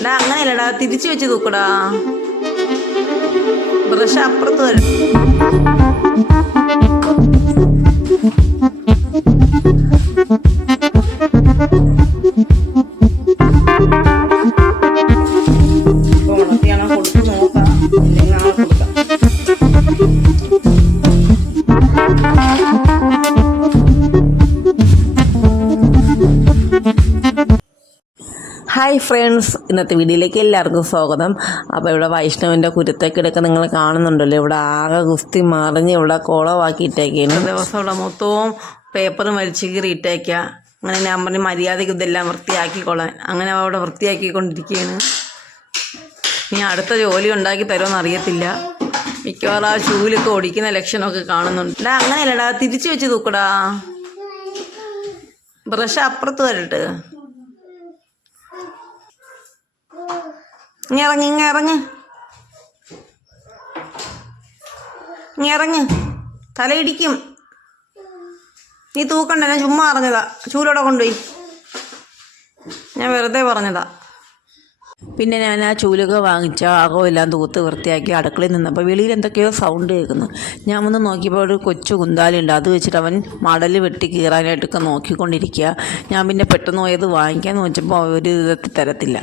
എടാ അങ്ങനെയല്ലടാ, തിരിച്ചു വെച്ച് തൂക്കടാ. ബ്രഷ് അപ്പുറത്ത് വരും. ഉണത്തിയാണോ കൊടുത്ത് നോക്കാം, ഇല്ലെങ്കിൽ നാളെ കൊടുക്കാം. ഹായ് ഫ്രണ്ട്സ്, ഇന്നത്തെ വീഡിയോയിലേക്ക് എല്ലാവർക്കും സ്വാഗതം. അപ്പോൾ ഇവിടെ വൈഷ്ണവിൻ്റെ കുരുത്തക്കിടക്ക് നിങ്ങൾ കാണുന്നുണ്ടല്ലോ. ഇവിടെ ആകെ കുസ്തി മറിഞ്ഞ് ഇവിടെ കുളമാക്കിയിട്ടേക്കാണ്. ദിവസം ഇവിടെ മൊത്തവും പേപ്പർ മരിച്ച് കീറിയിട്ടേക്കുക. അങ്ങനെ ഞാൻ പറഞ്ഞ് മര്യാദയ്ക്ക് ഇതെല്ലാം വൃത്തിയാക്കിക്കൊള്ളാൻ. അങ്ങനെ അവിടെ വൃത്തിയാക്കിക്കൊണ്ടിരിക്കുകയാണ്. ഇനി അടുത്ത ജോലി ഉണ്ടാക്കി തരുമെന്ന് അറിയത്തില്ല. മിക്കവാറും ആ ചൂലൊക്കെ ഓടിക്കുന്ന ലക്ഷണമൊക്കെ കാണുന്നുണ്ട്. എടാ അങ്ങനെയല്ലടാ, തിരിച്ചു വെച്ച് തൂക്കടാ. ബ്രഷ് അപ്പുറത്ത് വരട്ടെ. ഇറങ്ങ്, തലയിടിക്കും. നീ തൂക്കണ്ട, ഞാൻ ചുമ്മാ അറിഞ്ഞതാ. ചൂലോടെ കൊണ്ടുപോയി, ഞാൻ വെറുതെ പറഞ്ഞതാ. പിന്നെ ഞാൻ ആ ചൂലൊക്കെ വാങ്ങിച്ച അകമെല്ലാം തൂത്ത് വൃത്തിയാക്കി അടുക്കളയിൽ നിന്നപ്പോൾ വെളിയിൽ എന്തൊക്കെയോ സൗണ്ട് കേൾക്കുന്നു. ഞാൻ വന്ന് നോക്കിയപ്പോൾ ഒരു കൊച്ചു കുന്താലുണ്ട്. അത് വെച്ചിട്ട് അവൻ മടൽ വെട്ടി കീറാനായിട്ടൊക്കെ നോക്കിക്കൊണ്ടിരിക്കുക. ഞാൻ പിന്നെ പെട്ടെന്ന് പോയത് വാങ്ങിക്കാൻ നോക്കിയപ്പോൾ ഒരു വിധത്തിൽ തരത്തില്ല.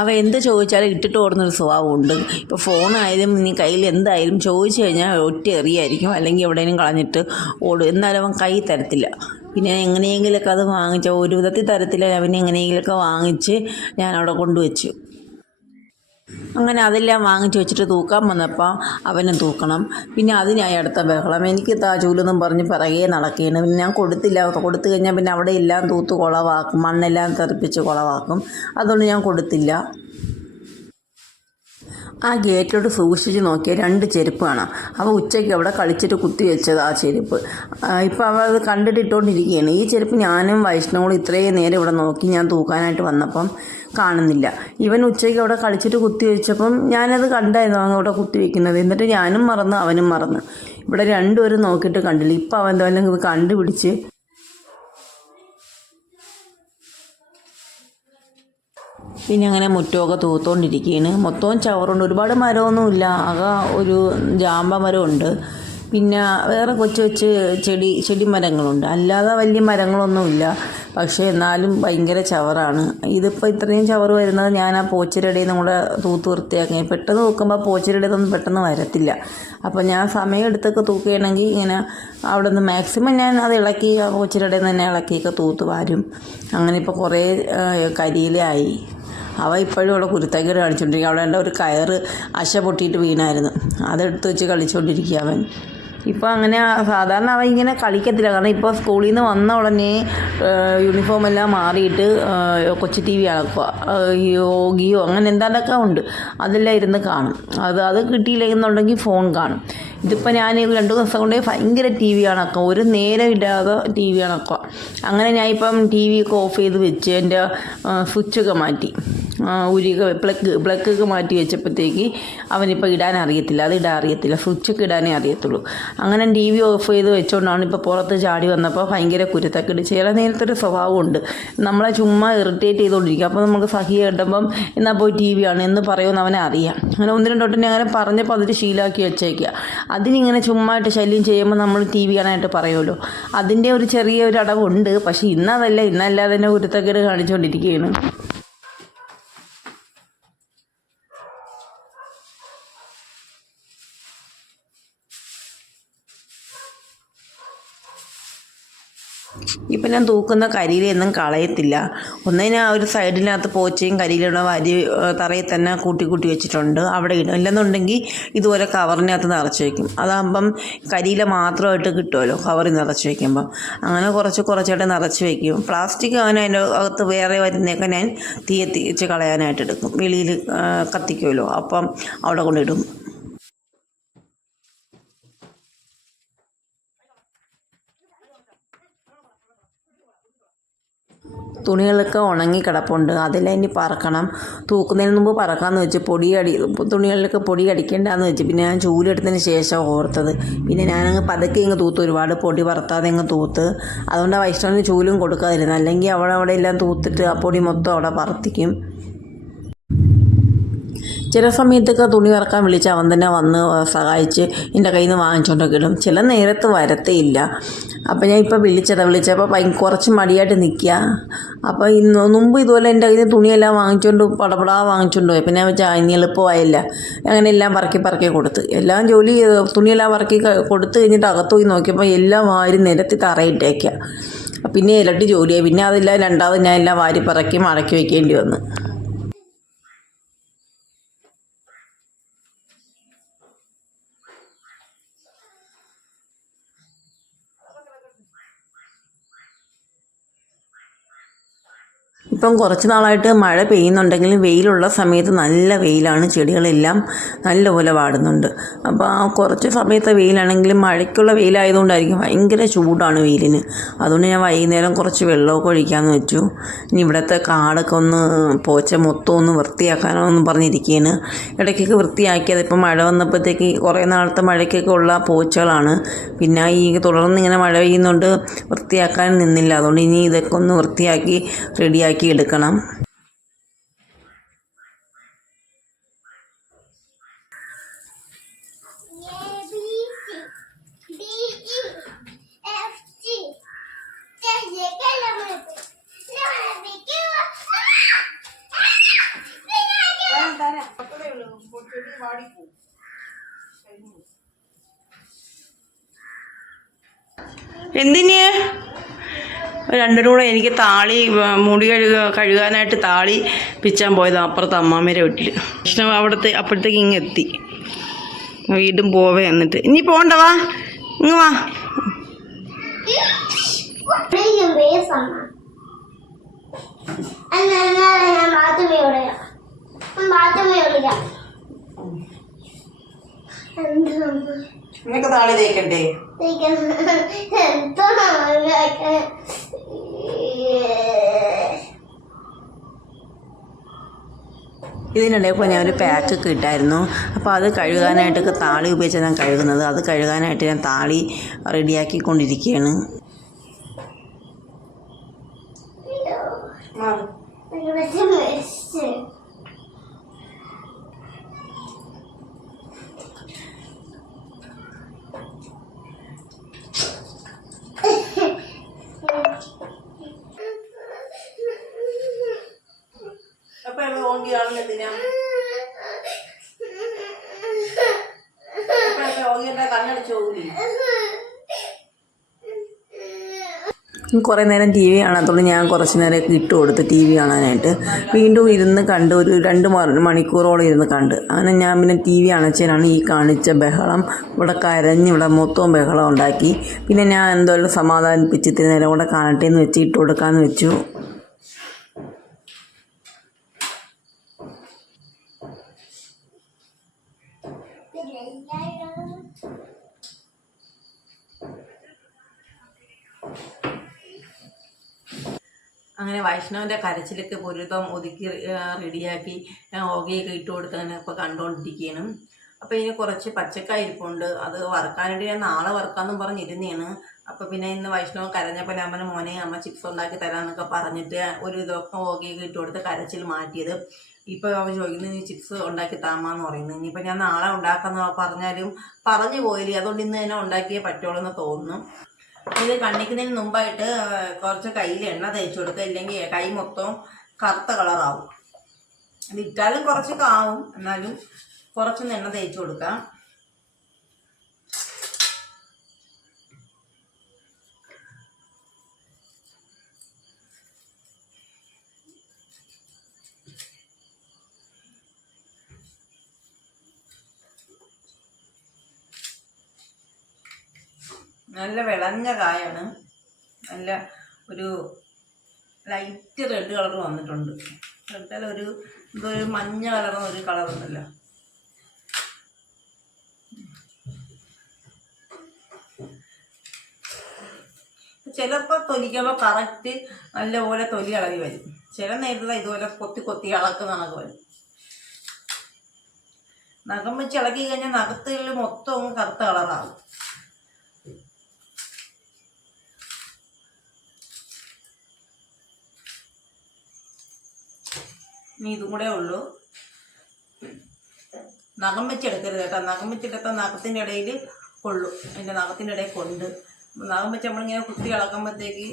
അവ എന്ത് ചോദിച്ചാലും ഇട്ടിട്ട് ഓടുന്നൊരു സ്വഭാവമുണ്ട്. ഇപ്പോൾ ഫോണായാലും ഇനി കയ്യിൽ എന്തായാലും ചോദിച്ചു കഴിഞ്ഞാൽ ഒറ്റ എറിയായിരിക്കും, അല്ലെങ്കിൽ എവിടെയെങ്കിലും കളഞ്ഞിട്ട് ഓടും. എന്നാലും അവൻ കൈ തരത്തില്ല. പിന്നെ എങ്ങനെയെങ്കിലൊക്കെ അത് വാങ്ങിച്ച ഒരു വിധത്തിൽ തരത്തില്ല. അവനെ എങ്ങനെയെങ്കിലൊക്കെ വാങ്ങിച്ച് ഞാൻ അവിടെ കൊണ്ടുവച്ചു. അങ്ങനെ അതെല്ലാം വാങ്ങിച്ച് വെച്ചിട്ട് തൂക്കാൻ വന്നപ്പോൾ അവനെ തൂക്കണം. പിന്നെ അതിനായി അടുത്ത ബഹളം. എനിക്ക് ചൂലെന്നും പറഞ്ഞ് പിറകെ നടക്കുകയാണ്. പിന്നെ ഞാൻ കൊടുത്തു കഴിഞ്ഞാൽ പിന്നെ അവിടെ എല്ലാം തൂത്ത് കുളവാക്കും, മണ്ണെല്ലാം തെറിപ്പിച്ച് കുളവാക്കും. അതുകൊണ്ട് ഞാൻ കൊടുത്തില്ല. ആ ഗേറ്റിലോട്ട് സൂക്ഷിച്ച് നോക്കിയാൽ 2 ചെരുപ്പ് കാണാം. അവ ഉച്ചയ്ക്ക് അവിടെ കളിച്ചിട്ട് കുത്തി വെച്ചത് ആ ചെരുപ്പ്. ഇപ്പോൾ അവ അത് കണ്ടിട്ട് ഇട്ടുകൊണ്ടിരിക്കുകയാണ്. ഈ ചെരുപ്പ് ഞാനും വൈഷ്ണവും ഇത്രയും നേരം ഇവിടെ നോക്കി ഞാൻ തൂക്കാനായിട്ട് വന്നപ്പം കാണുന്നില്ല. ഇവൻ ഉച്ചയ്ക്ക് അവിടെ കളിച്ചിട്ട് കുത്തി വെച്ചപ്പം ഞാനത് കണ്ടായിരുന്നു അവൻ അവിടെ കുത്തി വയ്ക്കുന്നത്. എന്നിട്ട് ഞാനും മറന്ന് അവനും മറന്ന്. ഇവിടെ രണ്ടുപേരും നോക്കിയിട്ട് കണ്ടില്ല. ഇപ്പം അവൻ എന്തായാലും ഇത് കണ്ടുപിടിച്ച് പിന്നെ അങ്ങനെ മുറ്റമൊക്കെ തൂത്തുകൊണ്ടിരിക്കുകയാണ്. മൊത്തവും ചവറുണ്ട്. ഒരുപാട് മരമൊന്നുമില്ല. ആകെ ഒരു ജാമ്പ മരമുണ്ട്. പിന്നെ വേറെ കൊച്ചു ചെടി മരങ്ങളുണ്ട്. അല്ലാതെ വലിയ മരങ്ങളൊന്നുമില്ല. പക്ഷേ എന്നാലും ഭയങ്കര ചവറാണ്. ഇതിപ്പോൾ ഇത്രയും ചവറ് വരുന്നത് ഞാൻ ആ പോച്ചരടയിൽ നിന്നും കൂടെ തൂത്ത് വൃത്തിയാക്കി. പെട്ടെന്ന് തൂക്കുമ്പോൾ പോച്ചരടയിലൊന്നും പെട്ടെന്ന് വരത്തില്ല. അപ്പോൾ ഞാൻ സമയം എടുത്തൊക്കെ തൂക്കുകയാണെങ്കിൽ ഇങ്ങനെ അവിടെ നിന്ന് മാക്സിമം ഞാൻ അത് ഇളക്കി ആ പോച്ചരടയിൽ നിന്ന് തന്നെ ഇളക്കിയൊക്കെ തൂത്ത് വാരും. അങ്ങനെ ഇപ്പോൾ കുറേ കരിയിലായി. അവ ഇപ്പോഴും അവിടെ കുരുത്തക്കേട് കാണിച്ചുകൊണ്ടിരിക്കുക. അവിടെ ഒരു കയറ് അശ പൊട്ടിയിട്ട് വീണായിരുന്നു. അതെടുത്ത് വെച്ച് കളിച്ചുകൊണ്ടിരിക്കുക അവൻ. ഇപ്പോൾ അങ്ങനെ സാധാരണ അവൻ ഇങ്ങനെ കളിക്കത്തില്ല. കാരണം ഇപ്പോൾ സ്കൂളിൽ നിന്ന് വന്ന ഉടനെ യൂണിഫോം എല്ലാം മാറിയിട്ട് കൊച്ചു TV കാണുക, യോഗിയോ അങ്ങനെ എന്താണ്ടൊക്കെ ഉണ്ട്. അതെല്ലാം ഇരുന്ന് കാണും. അത് കിട്ടിയില്ലെന്നുണ്ടെങ്കിൽ ഫോൺ കാണും. ഇതിപ്പോൾ ഞാൻ 2 ദിവസം കൊണ്ടേ ഭയങ്കര TV കാണക്കുക. ഒരു നേരം ഇടാതെ TV കാണക്കുക. അങ്ങനെ ഞാൻ TV ഒക്കെ ഓഫ് ചെയ്ത് വെച്ച് എൻ്റെ സ്വിച്ചൊക്കെ മാറ്റി പ്ലഗൊക്കെ മാറ്റി വെച്ചപ്പോഴത്തേക്ക് അവനിപ്പോൾ ഇടാൻ അറിയത്തില്ല. അത് ഇടാൻ അറിയത്തില്ല. സ്വിച്ചൊക്കെ ഇടാനേ അറിയത്തുള്ളൂ. അങ്ങനെ TV ഓഫ് ചെയ്ത് വെച്ചുകൊണ്ടാണ് ഇപ്പോൾ പുറത്ത് ചാടി വന്നപ്പോൾ ഭയങ്കര കുരുത്തക്കേട്. ചില നേരത്തൊരു സ്വഭാവമുണ്ട്, നമ്മളെ ചുമ്മാ ഇറിറ്റേറ്റ് ചെയ്തുകൊണ്ടിരിക്കുക. അപ്പോൾ നമുക്ക് സഹിയെ കിട്ടുമ്പം എന്നാൽ പോയി TV ആണ് എന്ന് പറയുമെന്ന് അവനെ അറിയാം. അങ്ങനെ 1-2 വട്ടം അങ്ങനെ പറഞ്ഞപ്പോൾ അതിൽ ശീലമാക്കി വെച്ചേക്കുക. അതിനിങ്ങനെ ചുമ്മായിട്ട് ശല്യം ചെയ്യുമ്പോൾ നമ്മൾ TV കാണാനായിട്ട് പറയുമല്ലോ. അതിൻ്റെ ഒരു ചെറിയൊരു അടവുണ്ട്. പക്ഷേ ഇന്നല്ലാതെ തന്നെ കുരുത്തക്കേട് കാണിച്ചുകൊണ്ടിരിക്കുകയാണ്. ഇപ്പം ഞാൻ തൂക്കുന്ന കരിയിലൊന്നും കളയത്തില്ല. ഒന്നിന് ഒരു സൈഡിനകത്ത് പോച്ചയും കരിയിലുള്ള വരി തറയിൽ തന്നെ കൂട്ടി വെച്ചിട്ടുണ്ട്. അവിടെ ഇടും. ഇല്ലെന്നുണ്ടെങ്കിൽ ഇതുപോലെ കവറിനകത്ത് നിറച്ച് വയ്ക്കും. അതാകുമ്പം കരിയില മാത്രമായിട്ട് കിട്ടുമല്ലോ കവറിൽ നിറച്ച് വയ്ക്കുമ്പം. അങ്ങനെ കുറച്ചായിട്ട് നിറച്ച് വയ്ക്കും. പ്ലാസ്റ്റിക് അങ്ങനെ അതിൻ്റെ അകത്ത് വേറെ വരുന്നതൊക്കെ ഞാൻ തീയത്തിച്ച് കളയാനായിട്ട് എടുക്കും. വെളിയിൽ കത്തിക്കുമല്ലോ, അപ്പം അവിടെ കൊണ്ടിടും. തുണികളൊക്കെ ഉണങ്ങി കിടപ്പുണ്ട്. അതെല്ലാം ഇനി പറക്കണം. തൂക്കുന്നതിന് മുമ്പ് പറക്കാമെന്ന് വെച്ച് തുണികളിലൊക്കെ പൊടി അടിക്കേണ്ടെന്ന് വെച്ച് പിന്നെ ഞാൻ ചൂലെടുത്തതിന് ശേഷം ഓർത്തത്. പിന്നെ ഞാനങ്ങ് പതുക്കെ തൂത്ത്, ഒരുപാട് പൊടി പറത്താതെ തൂത്ത്. അതുകൊണ്ട് വൈഷ്ണവിന് ചൂലും കൊടുക്കാതിരുന്നു. അല്ലെങ്കിൽ അവിടെ എല്ലാം തൂത്തിട്ട് ആ പൊടി മൊത്തം അവിടെ പറത്തിക്കും. ചില സമയത്തൊക്കെ തുണി ഇറക്കാൻ വിളിച്ച് അവൻ തന്നെ വന്ന് സഹായിച്ച് എൻ്റെ കയ്യിൽ നിന്ന് വാങ്ങിച്ചുകൊണ്ടൊക്കെ ഇടും. ചില നേരത്ത് വരത്തേയില്ല. അപ്പോൾ ഞാൻ ഇപ്പോൾ വിളിച്ചപ്പോൾ കുറച്ച് മടിയായിട്ട് നിൽക്കുക. അപ്പോൾ മുമ്പ് ഇതുപോലെ എൻ്റെ കയ്യിൽ നിന്ന് തുണിയെല്ലാം വാങ്ങിച്ചുകൊണ്ട് പടപടാ വാങ്ങിച്ചുകൊണ്ട് പോയി. പിന്നെ ഞാൻ വെച്ചാൽ ഇനി എളുപ്പമായില്ല, അങ്ങനെ എല്ലാം പറക്കി കൊടുത്ത് എല്ലാം ജോലി തുണിയെല്ലാം പറക്കി കൊടുത്ത് കഴിഞ്ഞിട്ട് അകത്ത് പോയി നോക്കിയപ്പോൾ എല്ലാം വാരി നിരത്തി തറയിട്ടേക്കുക. പിന്നെ ഇരട്ടി ജോലിയായി. പിന്നെ അതെല്ലാം രണ്ടാമത് ഞാൻ എല്ലാം വാരി പറക്കി മടക്കി വയ്ക്കേണ്ടി വന്നു. ഇപ്പം കുറച്ച് നാളായിട്ട് മഴ പെയ്യുന്നുണ്ടെങ്കിലും വെയിലുള്ള സമയത്ത് നല്ല വെയിലാണ്, ചെടികളെല്ലാം നല്ലപോലെ വാടുന്നുണ്ട്. അപ്പോൾ ആ കുറച്ച് സമയത്തെ വെയിലാണെങ്കിലും മഴയ്ക്കുള്ള വെയിലായതുകൊണ്ടായിരിക്കും ഭയങ്കര ചൂടാണ് വെയിലിന്. അതുകൊണ്ട് ഞാൻ വൈകുന്നേരം കുറച്ച് വെള്ളമൊക്കെ ഒഴിക്കാമെന്ന് വെച്ചു. ഇനി ഇവിടുത്തെ കാടൊക്കെ പോച്ച മൊത്തം ഒന്ന് വൃത്തിയാക്കാനോ പറഞ്ഞിരിക്കുകയാണ്. ഇടയ്ക്കൊക്കെ വൃത്തിയാക്കിയത് ഇപ്പം മഴ വന്നപ്പോഴത്തേക്ക് കുറേ നാളത്തെ മഴയ്ക്കൊക്കെ ഉള്ള പോച്ചകളാണ്. പിന്നെ ഈ തുടർന്ന് ഇങ്ങനെ മഴ പെയ്യുന്നുണ്ട്, വൃത്തിയാക്കാൻ നിന്നില്ല. അതുകൊണ്ട് ഇനി ഇതൊക്കെ ഒന്ന് വൃത്തിയാക്കി റെഡിയാക്കി എടുക്കണം. എന്തിന് രണ്ടും കൂടെ എനിക്ക് താളി മുടി കഴുകാനായിട്ട് താളി പിച്ചാൻ പോയതാണ് അപ്പുറത്ത് അമ്മാമ്മേരെ വീട്ടിൽ. കൃഷ്ണ അപ്പോഴത്തേക്ക് ഇങ്ങെത്തി. വീണ്ടും പോവേ എന്നിട്ട് ഇനി പോണ്ടവാ, ഇങ്ങ് വാ. നിനക്ക് താളി തേക്കണ്ടേ? ഇതിനിടയിൽ ഞാനൊരു പാക്കൊക്കെ ഇട്ടായിരുന്നു. അപ്പോൾ അത് കഴുകാനായിട്ടൊക്കെ താളി ഉപയോഗിച്ചാണ് ഞാൻ കഴുകുന്നത്. അത് കഴുകാനായിട്ട് ഞാൻ താളി റെഡിയാക്കിക്കൊണ്ടിരിക്കുകയാണ്. കുറേ നേരം ടി വി കാണാത്തതുകൊണ്ട് ഞാൻ കുറച്ച് നേരം ഇട്ട് കൊടുത്ത് ടി വി കാണാനായിട്ട്. വീണ്ടും ഇരുന്ന് കണ്ട് ഒരു 2 മണിക്കൂറോളം ഇരുന്ന് കണ്ട്. അങ്ങനെ ഞാൻ പിന്നെ ടി വി അണച്ചതിനാണ് ഈ കാണിച്ച ബഹളം. ഇവിടെ കരഞ്ഞ് ഇവിടെ മൊത്തവും ബഹളം ഉണ്ടാക്കി. പിന്നെ ഞാൻ എന്തായാലും സമാധാനിപ്പിച്ച് ഇത്തിരി നേരം കൂടെ കാണട്ടെ എന്ന് വെച്ച് ഇട്ട് കൊടുക്കാമെന്ന് വെച്ചു. അങ്ങനെ വൈഷ്ണവിൻ്റെ കരച്ചിലൊക്കെ ഒരുവിധം ഒതുക്കി റെഡിയാക്കി ഞാൻ ഓകയൊക്കെ ഇട്ട് കൊടുത്ത് അങ്ങനെ ഇപ്പോൾ കണ്ടുകൊണ്ടിരിക്കുകയാണ്. അപ്പോൾ ഇനി കുറച്ച് പച്ചക്കായ ഇരിപ്പുണ്ട്, അത് വറുക്കാനായിട്ട് ഞാൻ നാളെ വറുക്കാമെന്നും പറഞ്ഞിരുന്നതാണ്. അപ്പോൾ പിന്നെ ഇന്ന് വൈഷ്ണവ് കരഞ്ഞപ്പോൾ ഞാൻ പറഞ്ഞു മോനെ അമ്മ ചിപ്സ് ഉണ്ടാക്കി തരാമെന്നൊക്കെ പറഞ്ഞിട്ട് ഒരു ഇതൊക്കെ ഓകയൊക്കെ ഇട്ട് കൊടുത്ത് കരച്ചിൽ മാറ്റിയത്. ഇപ്പോൾ അവൻ ചോദിക്കുന്നത് നീ ചിപ്സ് ഉണ്ടാക്കി താമാന്ന് പറയുന്നത്. ഇനിയിപ്പോൾ ഞാൻ നാളെ ഉണ്ടാക്കാമെന്ന് പറഞ്ഞാലും പറഞ്ഞു പോയില്ലേ, അതുകൊണ്ട് ഇന്ന് തന്നെ ഉണ്ടാക്കിയേ പറ്റുള്ളൂ എന്ന് തോന്നുന്നു. ഇത് കണ്ണിക്കുന്നതിന് മുമ്പായിട്ട് കുറച്ച് കയ്യിൽ എണ്ണ തേച്ച് കൊടുക്കുക, ഇല്ലെങ്കിൽ കൈ മൊത്തം കറുത്ത കളറാവും. ഇത് ഇട്ടാലും കുറച്ചൊക്കെ ആവും, എന്നാലും കുറച്ചൊന്ന് എണ്ണ തേച്ച് കൊടുക്കാം. നല്ല വിളഞ്ഞ കായാണ്, നല്ല ഒരു ലൈറ്റ് റെഡ് കളർ വന്നിട്ടുണ്ട്. റെഡ് ഒരു ഇതൊരു മഞ്ഞ കളറുന്ന ഒരു കളറുണ്ടല്ലോ. ചിലപ്പോൾ തൊലിക്കുമ്പോൾ കറക്റ്റ് നല്ലപോലെ തൊലി ഇളകി വരും. ചില നേരത്തെ ഇതുപോലെ കൊത്തി ഇളക്കുന്ന കണക്ക് വരും. നഖം വെച്ച് ഇളക്കി കഴിഞ്ഞാൽ നഖത്തിൽ മൊത്തം അങ്ങ് കറുത്ത കളറാകും. ഇനി ഇതും കൂടെ ഉള്ളൂ. നഖം വെച്ചെടുക്കരുത് കേട്ടോ. നഖം വെച്ചെടുത്താൽ നഖത്തിൻ്റെ ഇടയിൽ കൊള്ളും. അതിൻ്റെ നഖത്തിൻ്റെ ഇടയിൽ കൊണ്ട് നഖം വെച്ച് നമ്മളിങ്ങനെ കുത്തി ഇളക്കുമ്പോഴത്തേക്ക്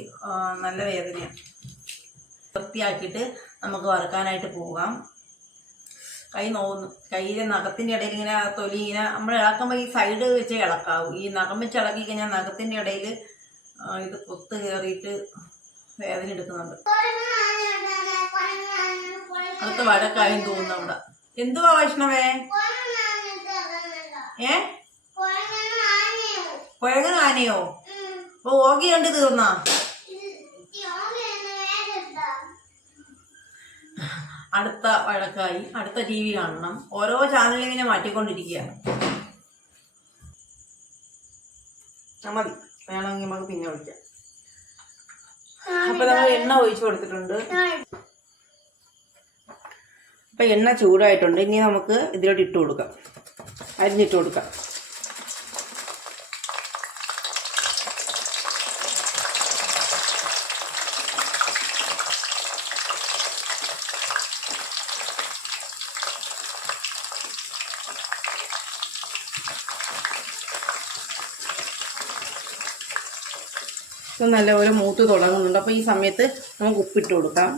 നല്ല വേദനയാണ്. വൃത്തിയാക്കിയിട്ട് നമുക്ക് വറുക്കാനായിട്ട് പോകാം. കൈ നോവുന്നു. കയ്യിലെ നഖത്തിൻ്റെ ഇടയിൽ ഇങ്ങനെ തൊലി ഇങ്ങനെ നമ്മൾ ഇളക്കുമ്പോൾ ഈ സൈഡ് വെച്ച് ഇളക്കാവും. ഈ നഖം വെച്ച് ഇളക്കി കഴിഞ്ഞാൽ നഖത്തിൻ്റെ ഇടയിൽ ഇത് പൊത്ത് കയറിയിട്ട് വേദന എടുക്കുന്നുണ്ട്. അടുത്ത വഴക്കായും തോന്നുന്നു അവിടെ. എന്തുവാ വൈഷ്ണവേ? കുഴങ്ങൻ ആനയോ? അപ്പൊ ഓഗി കണ്ട് തീർന്നാ? അടുത്ത വഴക്കായി. അടുത്ത TV കാണണം. ഓരോ ചാനലിങ്ങനെ മാറ്റിക്കൊണ്ടിരിക്കുകയാണ്. മതി, വേണമെങ്കിൽ നമുക്ക് പിന്നെ വിളിക്കാം. അപ്പൊ നമ്മൾ എണ്ണ ഒഴിച്ചു കൊടുത്തിട്ടുണ്ട്. അപ്പൊ എണ്ണ ചൂടായിട്ടുണ്ട്. ഇനി നമുക്ക് ഇതിലോട്ട് ഇട്ട് കൊടുക്കാം, അരിഞ്ഞിട്ട് കൊടുക്കാം. ഇത് നല്ലപോലെ മൂത്ത് തുടങ്ങുന്നുണ്ട്. അപ്പോൾ ഈ സമയത്ത് നമുക്ക് ഉപ്പിട്ട് കൊടുക്കാം.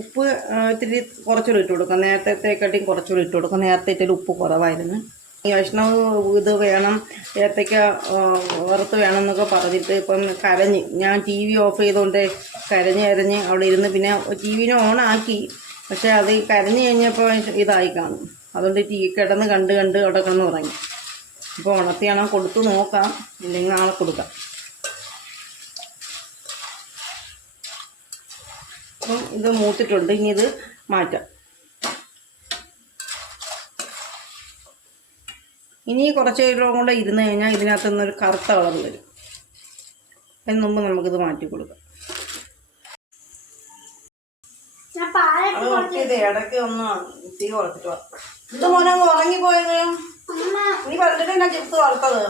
ഉപ്പ് ഇത്തിരി കുറച്ചുകൂടി ഇട്ട് കൊടുക്കാം. നേരത്തെക്കാട്ടിയും കുറച്ചുകൂടി ഇട്ട് കൊടുക്കാം. നേരത്തെ ഇത്തിരി ഉപ്പ് കുറവായിരുന്നു. ഈ വൈഷ്ണവ് ഇത് വേണം, ഏത്തയ്ക്ക വറുത്ത് വേണം എന്നൊക്കെ പറഞ്ഞിട്ട് ഇപ്പം കരഞ്ഞ്, ഞാൻ TV ഓഫ് ചെയ്തുകൊണ്ട് കരഞ്ഞ് അവിടെ ഇരുന്ന് പിന്നെ TV ഓണാക്കി. പക്ഷെ അത് കരഞ്ഞ് കഴിഞ്ഞപ്പോൾ ഇതായി കാണും. അതുകൊണ്ട് കിടന്ന് കണ്ട് അവിടെ കിടന്ന് തുടങ്ങി. ഇപ്പോൾ ഉണത്തിയാണോ കൊടുത്തു നോക്കാം, ഇല്ലെങ്കിൽ നാളെ കൊടുക്കാം. അപ്പം ഇത് മൂത്തിട്ടുണ്ട്. ഇനി ഇത് മാറ്റാം. ഇനി കുറച്ച് നേരം കൂടെ ഇരുന്ന് കഴിഞ്ഞാൽ ഇതിനകത്ത് നിന്നൊരു കറുത്ത കളർ വരും. അതിന് മുമ്പ് നമുക്കിത് മാറ്റി കൊടുക്കാം. ഇത് ഇടയ്ക്ക് ഒന്ന് തീ കുറച്ചിട്ട് വാ. ഇത് മോനെ അങ്ങ് ഉറങ്ങിപ്പോയത്. നീ പറഞ്ഞിട്ട് എന്നാ ചിപ്സ് വളർത്തത്?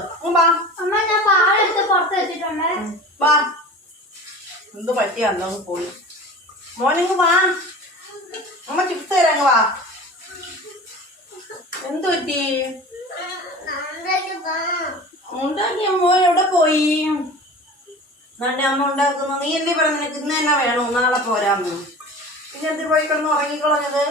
വാ, എന്ത് പറ്റിയാന്നോ പോയി. മോനിങ് വാ, അമ്മ ചിപ്സ് തരാങ്ങ് വാ. എന്ത് പറ്റി? ഉണ്ടാക്കിയ മോൻ എവിടെ പോയി? നാട്ടെ അമ്മ ഉണ്ടാക്കുന്നു. നീ എന്തേ പറഞ്ഞു നിനക്ക് ഇന്ന് തന്നെ വേണോ, നാളെ പോരാന്ന്? പിന്നെ എന്ത് പോയി കിടന്ന് ഉറങ്ങിക്കളഞ്ഞത്?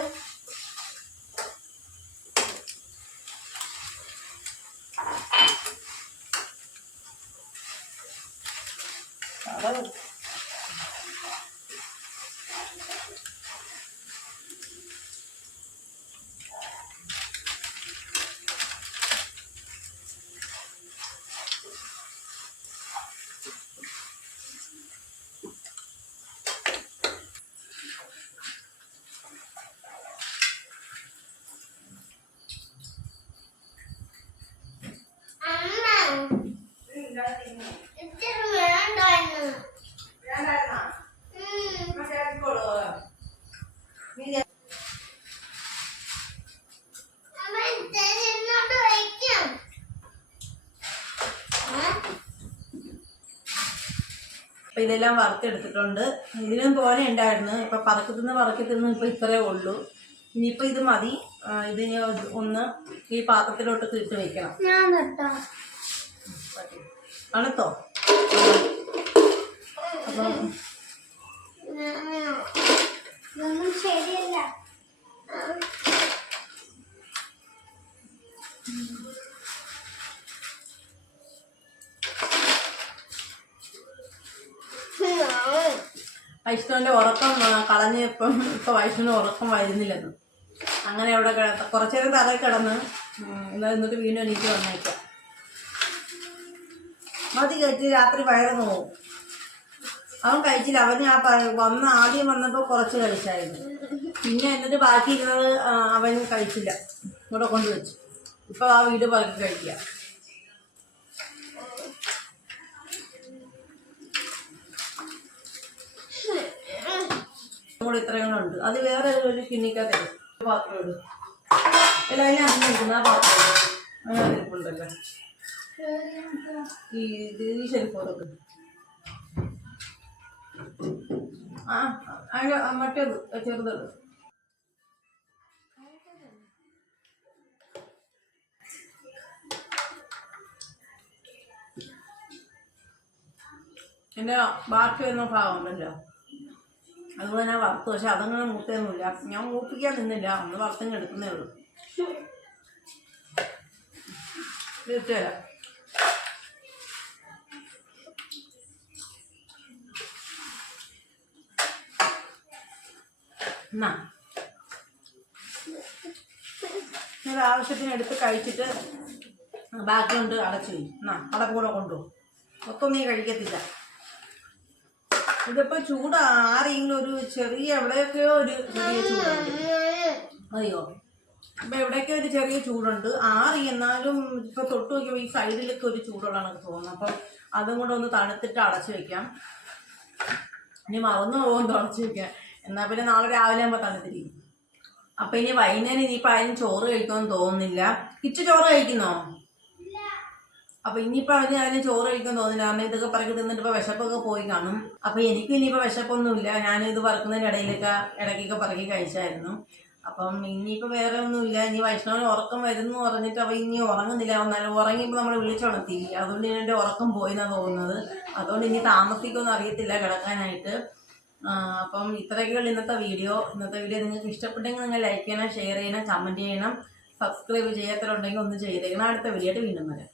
അപ്പം ഇതെല്ലാം വറുത്തെടുത്തിട്ടുണ്ട്. ഇതിനും തോനെ ഉണ്ടായിരുന്നു. ഇപ്പം പറക്കി തിന്ന് ഇപ്പം ഇത്രയേ ഉള്ളൂ. ഇനിയിപ്പോൾ ഇത് മതി. ഇതിന് ഒന്ന് ഈ പാത്രത്തിലോട്ട് ഇട്ട് വെക്കണം. അണുത്തോ? അപ്പം ശരിയല്ല. വൈഷ്ണവിൻ്റെ ഉറക്കം കളഞ്ഞ് ഇപ്പം വൈഷ്ണവിൻ്റെ ഉറക്കം വരുന്നില്ലെന്ന്. അങ്ങനെ അവിടെ കുറച്ചു നേരം തറയിൽ കിടന്ന് എന്നിട്ട് വീണ്ടും എനിക്ക് വന്നേക്കാം. മതി കഴിച്ച് രാത്രി വയറങ്ങ് പോകും. അവൻ കഴിച്ചില്ല. അവന് ആദ്യം വന്നപ്പോൾ കുറച്ച് കഴിച്ചായിരുന്നു. പിന്നെ എന്നിട്ട് ബാക്കി ഇരുന്നത് അവൻ കഴിച്ചില്ല, ഇവിടെ കൊണ്ടുവച്ചു. ഇപ്പം ആ വീട് പറക്കി കഴിക്കുക. കൂടെ ഇത്രയും ഉണ്ട്. അത് വേറെ ഒരു കിണ്ണിക്കകത്ത് പാത്രം ഇടും. എല്ലാം അതിന് നിൽക്കുന്ന ആ പാത്രം അങ്ങനെ ഇരിപ്പുണ്ടല്ലോ. ഈ ഷെൽഫോറൊക്കെ അതിന് മറ്റേത് ചെറുതത് എൻ്റെ ബാക്കി വരുന്ന ഭാഗമുണ്ടല്ലോ അതുപോലെ ഞാൻ വറുത്തു. പക്ഷെ അതങ്ങനെ മൂത്തൊന്നുമില്ല. ഞാൻ മൂപ്പിക്കാൻ നിന്നില്ല, ഒന്ന് വറുത്തങ്ങ് എടുക്കുന്നേ ഉള്ളൂ. തീർച്ചയായും എന്നാ ഞാൻ ആവശ്യത്തിന് എടുത്ത് കഴിച്ചിട്ട് ബാക്കി കൊണ്ട് അടച്ചു പോയി. എന്നാ അടപ്പ് കൂടെ കൊണ്ടുപോകും. മൊത്തം നീ കഴിക്കത്തില്ല. ഇതിപ്പോൾ ചൂട് ആരെങ്കിലും ഒരു ചെറിയ എവിടെയൊക്കെയോ ഒരു ചെറിയ ചൂടുണ്ട്. മതിയോ? അപ്പം എവിടെയൊക്കെ ഒരു ചെറിയ ചൂടുണ്ട്. ആറി എന്നാലും ഇപ്പോൾ തൊട്ട് നോക്കിയപ്പോൾ ഈ സൈഡിലൊക്കെ ഒരു ചൂടുള്ളതാണ് തോന്നുന്നത്. അപ്പം അതും കൂടെ ഒന്ന് തണുത്തിട്ട് അടച്ചു വയ്ക്കാം. ഇനി മറന്നു പോകുമ്പോൾ അടച്ചു വയ്ക്കാം. എന്നാൽ പിന്നെ നാളെ രാവിലെ ആകുമ്പോൾ തണുത്തിരിക്കും. അപ്പം ഇനി വൈകുന്നേരം ഇനിയിപ്പോൾ ആരും ചോറ് കഴിക്കുമെന്ന് തോന്നുന്നില്ല. കിച്ചു ചോറ് കഴിക്കുന്നോ? അപ്പം ഇനിയിപ്പോൾ അതിന് ചോറ് കഴിക്കാൻ തോന്നില്ല. കാരണം ഇതൊക്കെ പറക്കി തിന്നിട്ട് ഇപ്പോൾ വിശപ്പൊക്കെ പോയി കാണും. അപ്പം എനിക്കും ഇനിയിപ്പോൾ വിശപ്പൊന്നുമില്ല. ഞാനിത് വറുക്കുന്നതിൻ്റെ ഇടയ്ക്കൊക്കെ പറക്കി കഴിച്ചായിരുന്നു. അപ്പം ഇനിയിപ്പോൾ വേറെ ഒന്നുമില്ല. ഇനി വൈഷ്ണവന് ഉറക്കം വരുന്നു പറഞ്ഞിട്ട് അവ ഇനി ഉറങ്ങുന്നില്ല. എന്നാലും ഉറങ്ങിയപ്പോൾ നമ്മൾ വിളിച്ചുണർത്തി. അതുകൊണ്ട് ഇനി എൻ്റെ ഉറക്കം പോയിന്നാണ് തോന്നുന്നത്. അതുകൊണ്ട് ഇനി താമസിക്കുമെന്ന് അറിയത്തില്ല കിടക്കാനായിട്ട്. അപ്പം ഇത്രയൊക്കെയുള്ള ഇന്നത്തെ വീഡിയോ നിങ്ങൾക്ക് ഇഷ്ടപ്പെട്ടെങ്കിൽ നിങ്ങൾ ലൈക്ക് ചെയ്യണം, ഷെയർ ചെയ്യണം, കമൻറ്റ് ചെയ്യണം, സബ്സ്ക്രൈബ് ചെയ്യാത്തവരുണ്ടെങ്കിൽ ഒന്ന് ചെയ്തേക്കണം. അടുത്ത വീഡിയോ ആയിട്ട് വീണ്ടും വരാം.